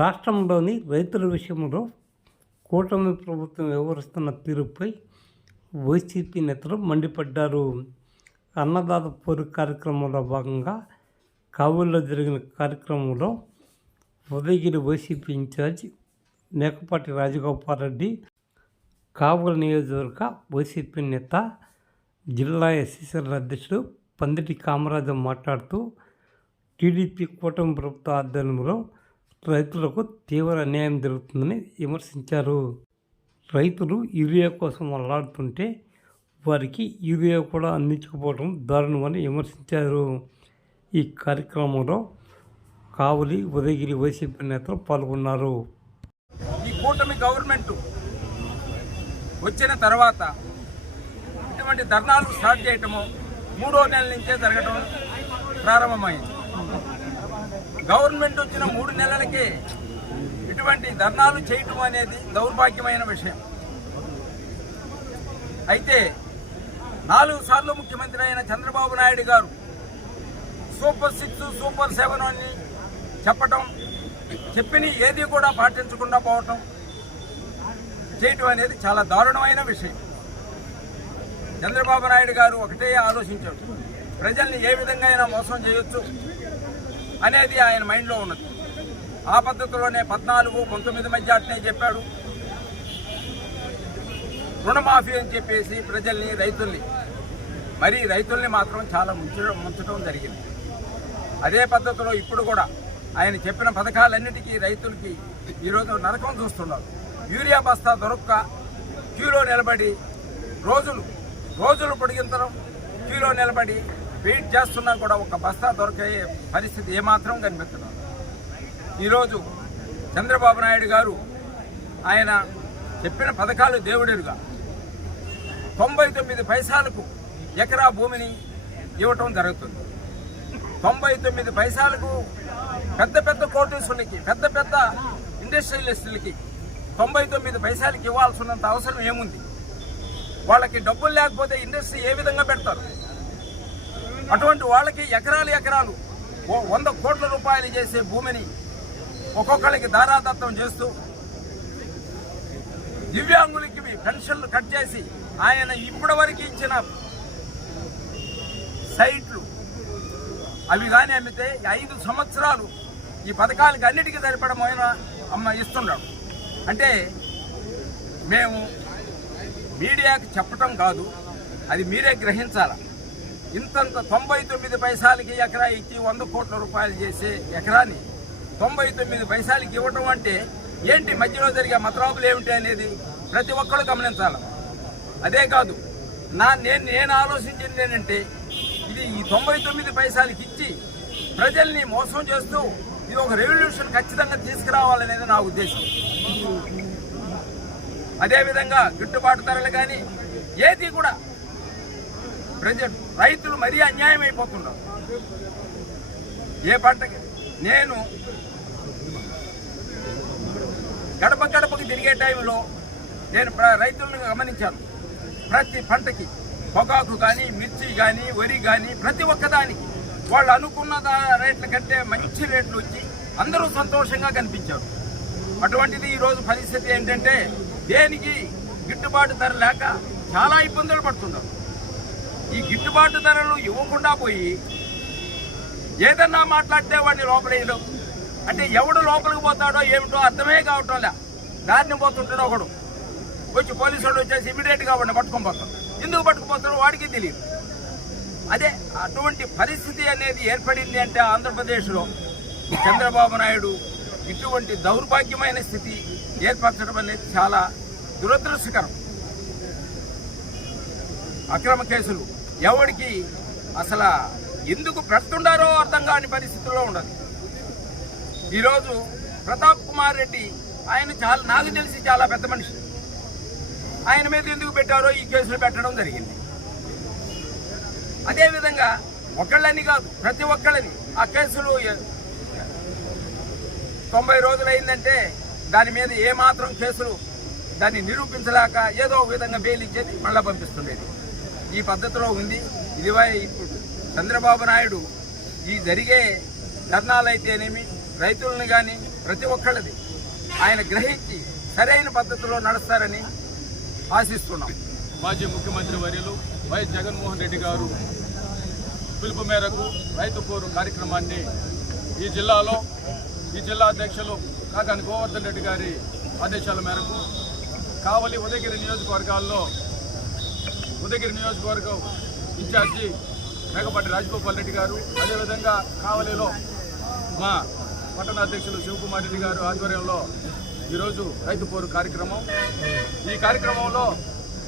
రాష్ట్రంలోని రైతుల విషయంలో కూటమి ప్రభుత్వం వ్యవహరిస్తున్న తీరుపై వైసీపీ నేతలు మండిపడ్డారు. అన్నదాత పోరు కార్యక్రమంలో భాగంగా కావుల్లో జరిగిన కార్యక్రమంలో ఉదయగిరి వైసీపీ ఇన్ఛార్జ్ మేకపాటి రాజగోపాల్ రెడ్డి కావుల నియోజకవర్గ వైసీపీ నేత జిల్లా ఎస్సీసీల అధ్యక్షుడు పందిటి కామరాజు మాట్లాడుతూ టీడీపీ కూటమి ప్రభుత్వ ఆధ్వర్యంలో రైతులకు తీవ్ర అన్యాయం జరుగుతుందని విమర్శించారు. రైతులు యూరియా కోసం అల్లాడుతుంటే వారికి యూరియా కూడా అందించకపోవడం దారుణమని విమర్శించారు. ఈ కార్యక్రమంలో కావలి ఉదయగిరి వైసీపీ నేతలు పాల్గొన్నారు. ఈ కూటమి గవర్నమెంట్ వచ్చిన తర్వాత ఇటువంటి ధర్నాలు స్టార్ట్ చేయటము మూడో నెల నుంచే జరగటం ప్రారంభమైంది. గవర్నమెంట్ వచ్చిన మూడు నెలలకే ఇటువంటి ధర్నాలు చేయటం అనేది దౌర్భాగ్యమైన విషయం. అయితే నాలుగు సార్లు ముఖ్యమంత్రి అయిన చంద్రబాబు నాయుడు గారు సూపర్ సిక్స్ సూపర్ సెవెన్ అని చెప్పటం చెప్పిన ఏది కూడా పాటించకుండా పోవటం చేయటం అనేది చాలా దారుణమైన విషయం. చంద్రబాబు నాయుడు గారు ఒకటే ఆలోచించారు. ప్రజల్ని ఏ విధంగా అయినా మోసం చేయొచ్చు. అనేది ఆయన మైండ్లో ఉన్నది. ఆ పద్ధతిలోనే పద్నాలుగు పంతొమ్మిది మధ్య అట్నే చెప్పాడు. రుణమాఫీ అని చెప్పేసి ప్రజల్ని రైతుల్ని మరి రైతుల్ని మాత్రం చాలా ముంచడం ముంచడం జరిగింది. అదే పద్ధతిలో ఇప్పుడు కూడా ఆయన చెప్పిన పథకాలన్నిటికీ రైతులకి ఈరోజు నరకం చూస్తున్నారు. యూరియా బస్తా దొరక్క క్యూలో నిలబడి రోజులు రోజులు పొడిగించడం క్యూలో నిలబడి వెయిట్ చేస్తున్నా కూడా ఒక బస్తా దొరికే పరిస్థితి ఏమాత్రం కనిపించడం ఈరోజు చంద్రబాబు నాయుడు గారు ఆయన చెప్పిన పథకాలు దేవుడెరుగా. తొంభై తొమ్మిది పైసలకు ఎకరా భూమిని ఇవ్వటం జరుగుతుంది. తొంభై తొమ్మిది పైసలకు పెద్ద పెద్ద కోటీసులకి పెద్ద పెద్ద ఇండస్ట్రియలిస్టులకి తొంభై తొమ్మిది పైసలకి ఇవ్వాల్సినంత అవసరం ఏముంది? వాళ్ళకి డబ్బులు లేకపోతే ఇండస్ట్రీ ఏ విధంగా పెడతారు? అటువంటి వాళ్ళకి ఎకరాలు ఎకరాలు ఓ వంద కోట్ల రూపాయలు చేసే భూమిని ఒక్కొక్కరికి దారాదత్తం చేస్తూ దివ్యాంగులకి పెన్షన్లు కట్ చేసి ఆయన ఇప్పటి వరకు ఇచ్చిన సైట్లు. అవి కానీ అమ్మితే ఐదు సంవత్సరాలు ఈ పథకాలకి అన్నిటికీ సరిపడమైన అమ్మ ఇస్తున్నాడు. అంటే మేము మీడియాకి చెప్పటం కాదు అది మీరే గ్రహించాలా? ఇంతంత తొంభై తొమ్మిది పైసలకి ఎకరా ఇచ్చి వంద కోట్ల రూపాయలు చేసే ఎకరాని తొంభై తొమ్మిది పైసలకి ఇవ్వటం అంటే ఏంటి మధ్యలో జరిగే మతరాపులు ఏమిటి అనేది ప్రతి ఒక్కరు గమనించాలి. అదే కాదు నా నేను నేను ఆలోచించింది ఏంటంటే ఇది ఈ తొంభై తొమ్మిది పైసలకి ఇచ్చి ప్రజల్ని మోసం చేస్తూ ఇది ఒక రెవల్యూషన్ ఖచ్చితంగా తీసుకురావాలనేది నా ఉద్దేశం. అదేవిధంగా గిట్టుబాటు ధరలు కానీ ఏది కూడా ప్రజ రైతులు మరీ అన్యాయం అయిపోతున్నారు. ఏ పంటకి? నేను గడప గడపకి తిరిగే టైంలో నేను ప్ర- రైతులను గమనించాను. ప్రతి పంటకి పొగాకు కానీ మిర్చి కానీ వరి కానీ ప్రతి ఒక్కదానికి వాళ్ళు అనుకున్న రేట్ల కంటే మంచి రేట్లు వచ్చి అందరూ సంతోషంగా కనిపించారు. అటువంటిది ఈరోజు పరిస్థితి ఏంటంటే దేనికి గిట్టుబాటు ధర లేక చాలా ఇబ్బందులు పడుతున్నారు. ఈ గిట్టుబాటు ధరలు ఇవ్వకుండా పోయి ఏదన్నా మాట్లాడితే వాడిని లోపలేయడం అంటే ఎవడు లోపలికి పోతాడో ఏమిటో అర్థమే కావటం లే. దారిని పోతుంటాడు ఒకడు. వచ్చి పోలీసు వాడు వచ్చేసి ఇమీడియట్గా వాడిని పట్టుకొని పోతాడు. ఎందుకు పట్టుకుపోతాడో వాడికి తెలియదు. అదే అటువంటి పరిస్థితి అనేది ఏర్పడింది అంటే ఆంధ్రప్రదేశ్లో చంద్రబాబు నాయుడు ఇటువంటి దౌర్భాగ్యమైన స్థితి ఏర్పరచడం అనేది చాలా దురదృష్టకరం. అక్రమ కేసులు ఎవడికి అసలు ఎందుకు పెడుతుండారో అర్థం కాని పరిస్థితుల్లో ఉండదు. ఈరోజు ప్రతాప్ కుమార్ రెడ్డి ఆయన చాలా నాకు తెలిసి చాలా పెద్ద మనిషి. ఆయన మీద ఎందుకు పెట్టారో ఈ కేసులు పెట్టడం జరిగింది. అదేవిధంగా ఒకళ్ళని కాదు ప్రతి ఒక్కళ్ళని ఆ కేసులు తొంభై రోజులు అయిందంటే దాని మీద ఏమాత్రం కేసులు దాన్ని నిరూపించలేక ఏదో ఒక విధంగా బెయిల్ ఇచ్చేది మళ్ళీ పంపిస్తుండేది. ఈ పద్ధతిలో ఉంది. ఇదివై ఇప్పుడు చంద్రబాబు నాయుడు ఈ జరిగే ధర్నాలైతేనేమి రైతులను కానీ ప్రతి ఒక్కళ్ళది ఆయన గ్రహించి సరైన పద్ధతిలో నడుస్తారని ఆశిస్తున్నాం. మాజీ ముఖ్యమంత్రి వర్యులు వైఎస్ జగన్మోహన్ రెడ్డి గారు పిలుపు మేరకు రైతు కోరు కార్యక్రమాన్ని ఈ జిల్లాలో ఈ జిల్లా అధ్యక్షులు కాకాని గోవర్ధన్ రెడ్డి గారి ఆదేశాల మేరకు కావలి ఉదయగిరి నియోజకవర్గాల్లో ఉదయగిరి నియోజకవర్గం ఇన్ఛార్జి మేకపాటి రాజగోపాల్ రెడ్డి గారు అదేవిధంగా కావలిలో మా పట్టణ అధ్యక్షులు శివకుమార్ రెడ్డి గారు ఆధ్వర్యంలో ఈరోజు రైతు పోరు కార్యక్రమం. ఈ కార్యక్రమంలో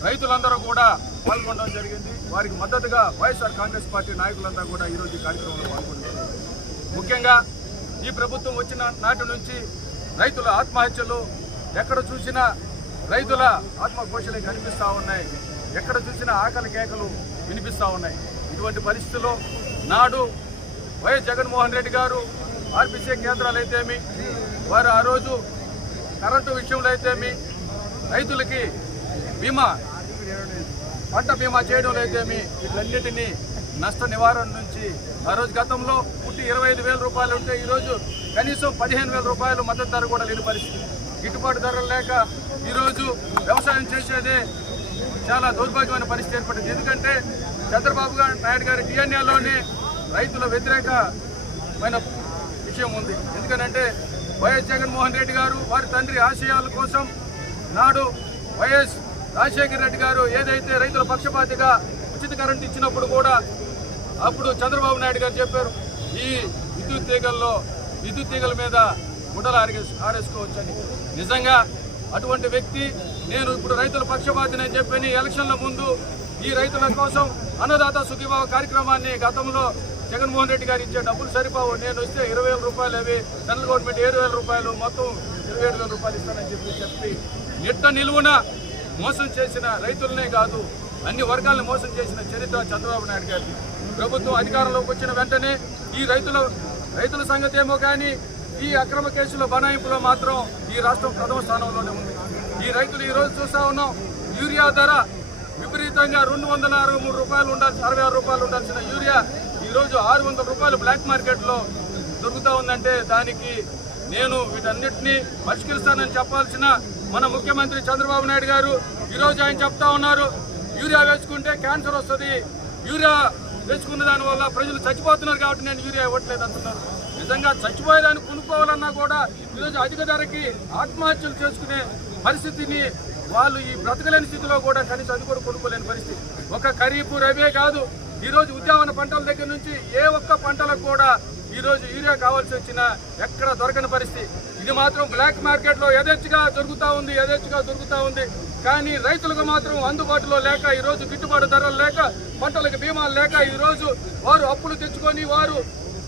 రైతులందరూ కూడా పాల్గొనడం జరిగింది. వారికి మద్దతుగా వైఎస్ఆర్ కాంగ్రెస్ పార్టీ నాయకులంతా కూడా ఈరోజు ఈ కార్యక్రమంలో పాల్గొన్నారు ముఖ్యంగా ఈ ప్రభుత్వం వచ్చిన నాటి నుంచి రైతుల ఆత్మహత్యలు ఎక్కడ చూసినా రైతుల ఆత్మఘోషలే కనిపిస్తూ ఉన్నాయి. ఎక్కడ చూసినా ఆకలి కేకలు వినిపిస్తూ ఉన్నాయి. ఇటువంటి పరిస్థితుల్లో నాడు వైఎస్ జగన్మోహన్ రెడ్డి గారు ఆర్బీసీ కేంద్రాలు అయితేమి వారు ఆ రోజు కరెంటు విషయంలో అయితేమి రైతులకి బీమా పంట బీమా చేయడంలో అయితేమి వీటన్నిటినీ నష్ట నివారణ నుంచి ఆ రోజు గతంలో పుట్టి ఇరవై ఐదు వేల రూపాయలు ఉంటే ఈరోజు కనీసం పదిహేను వేల రూపాయలు మద్దతు ధర కూడా లేని పరిస్థితి. గిట్టుబాటు ధరలు లేక ఈరోజు వ్యవసాయం చేసేదే చాలా దౌర్భాగ్యమైన పరిస్థితి ఏర్పడింది. ఎందుకంటే చంద్రబాబు గారు నాయుడు గారి డిఎన్ఏలోనే రైతుల వ్యతిరేకమైన విషయం ఉంది. ఎందుకనంటే వైఎస్ జగన్మోహన్ రెడ్డి గారు వారి తండ్రి ఆశయాల కోసం నాడు వైఎస్ రాజశేఖర రెడ్డి గారు ఏదైతే రైతుల పక్షపాతిగా ఉచిత కరెంట్ ఇచ్చినప్పుడు కూడా అప్పుడు చంద్రబాబు నాయుడు గారు చెప్పారు ఈ విద్యుత్ తీగల్లో విద్యుత్ తీగల మీద గుడ్డలు ఆరేసు ఆరేసుకోవచ్చని. నిజంగా అటువంటి వ్యక్తి నేను ఇప్పుడు రైతుల పక్షపాతిని అని చెప్పని ఎలక్షన్ల ముందు ఈ రైతుల కోసం అన్నదాత సుఖీభావ కార్యక్రమాన్ని గతంలో జగన్మోహన్ రెడ్డి గారు ఇచ్చే డబ్బులు సరిపోవు. నేను వస్తే ఇరవై వేల రూపాయలు అవి సెంట్రల్ గవర్నమెంట్ ఏడు వేల రూపాయలు మొత్తం ఇరవై ఏడు వేల రూపాయలు ఇస్తానని చెప్పి చెప్పి నిట్ట నిలువున మోసం చేసిన రైతులనే కాదు అన్ని వర్గాలను మోసం చేసిన చరిత్ర చంద్రబాబు నాయుడు గారిది. ప్రభుత్వం అధికారంలోకి వచ్చిన వెంటనే ఈ రైతుల రైతుల సంగతి ఏమో కానీ ఈ అక్రమ కేసుల బనాయింపులో మాత్రం ఈ రాష్ట్రం ప్రథమ స్థానంలోనే ఉంది. ఈ రైతులు ఈరోజు చూస్తా ఉన్నాం యూరియా ధర విపరీతంగా రెండు వందల అరవై మూడు రూపాయలు ఉండాల్సి అరవై ఆరు రూపాయలు ఉండాల్సిన యూరియా ఈరోజు ఆరు వందల రూపాయలు బ్లాక్ మార్కెట్లో దొరుకుతూ ఉందంటే దానికి నేను వీటన్నిటిని పరిష్కరిస్తానని చెప్పాల్సిన మన ముఖ్యమంత్రి చంద్రబాబు నాయుడు గారు ఈరోజు ఆయన చెప్తా ఉన్నారు యూరియా వేసుకుంటే క్యాన్సర్ వస్తుంది యూరియా వేసుకున్న దాని వల్ల ప్రజలు చచ్చిపోతున్నారు కాబట్టి నేను యూరియా ఇవ్వట్లేదు అంటున్నారు. నిజంగా చచ్చిపోయేదాన్ని కొనుక్కోవాలన్నా కూడా ఈరోజు అధిక ధరకి ఆత్మహత్యలు చేసుకునే పరిస్థితిని వాళ్ళు ఈ బ్రతకలేని స్థితిలో కూడా కనీసం అది కూడా కొనుక్కోలేని పరిస్థితి. ఒక ఖరీఫ్ రవే కాదు. ఈ రోజు ఉద్యావన పంటల దగ్గర నుంచి ఏ ఒక్క పంటలకు కూడా ఈరోజు యూరియా కావాల్సి వచ్చినా ఎక్కడ దొరకని పరిస్థితి. ఇది మాత్రం బ్లాక్ మార్కెట్లో యథేచ్ఛగా దొరుకుతూ ఉంది యథేచ్ఛగా దొరుకుతూ ఉంది. కానీ రైతులకు మాత్రం అందుబాటులో లేక ఈరోజు గిట్టుబాటు ధరలు లేక పంటలకు బీమాలు లేక ఈరోజు వారు అప్పులు తెచ్చుకొని వారు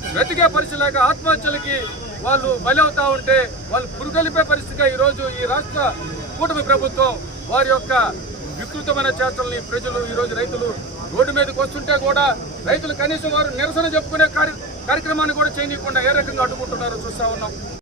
బ్రతికే పరిస్థితి లేక ఆత్మహత్యలకి వాళ్ళు బలవుతా ఉంటే వాళ్ళు పురుగలిపే పరిస్థితిగా ఈ రోజు ఈ రాష్ట్ర కూటమి ప్రభుత్వం వారి యొక్క వికృతమైన చేష్టల్ని ప్రజలు ఈరోజు రైతులు రోడ్డు మీదకి వస్తుంటే కూడా రైతులు కనీసం వారు నిరసన చెప్పుకునే కార్య- కార్యక్రమాన్ని కూడా చేయనీయకుండా ఏ రకంగా అడ్డుకుంటున్నారో చూస్తా ఉన్నాం.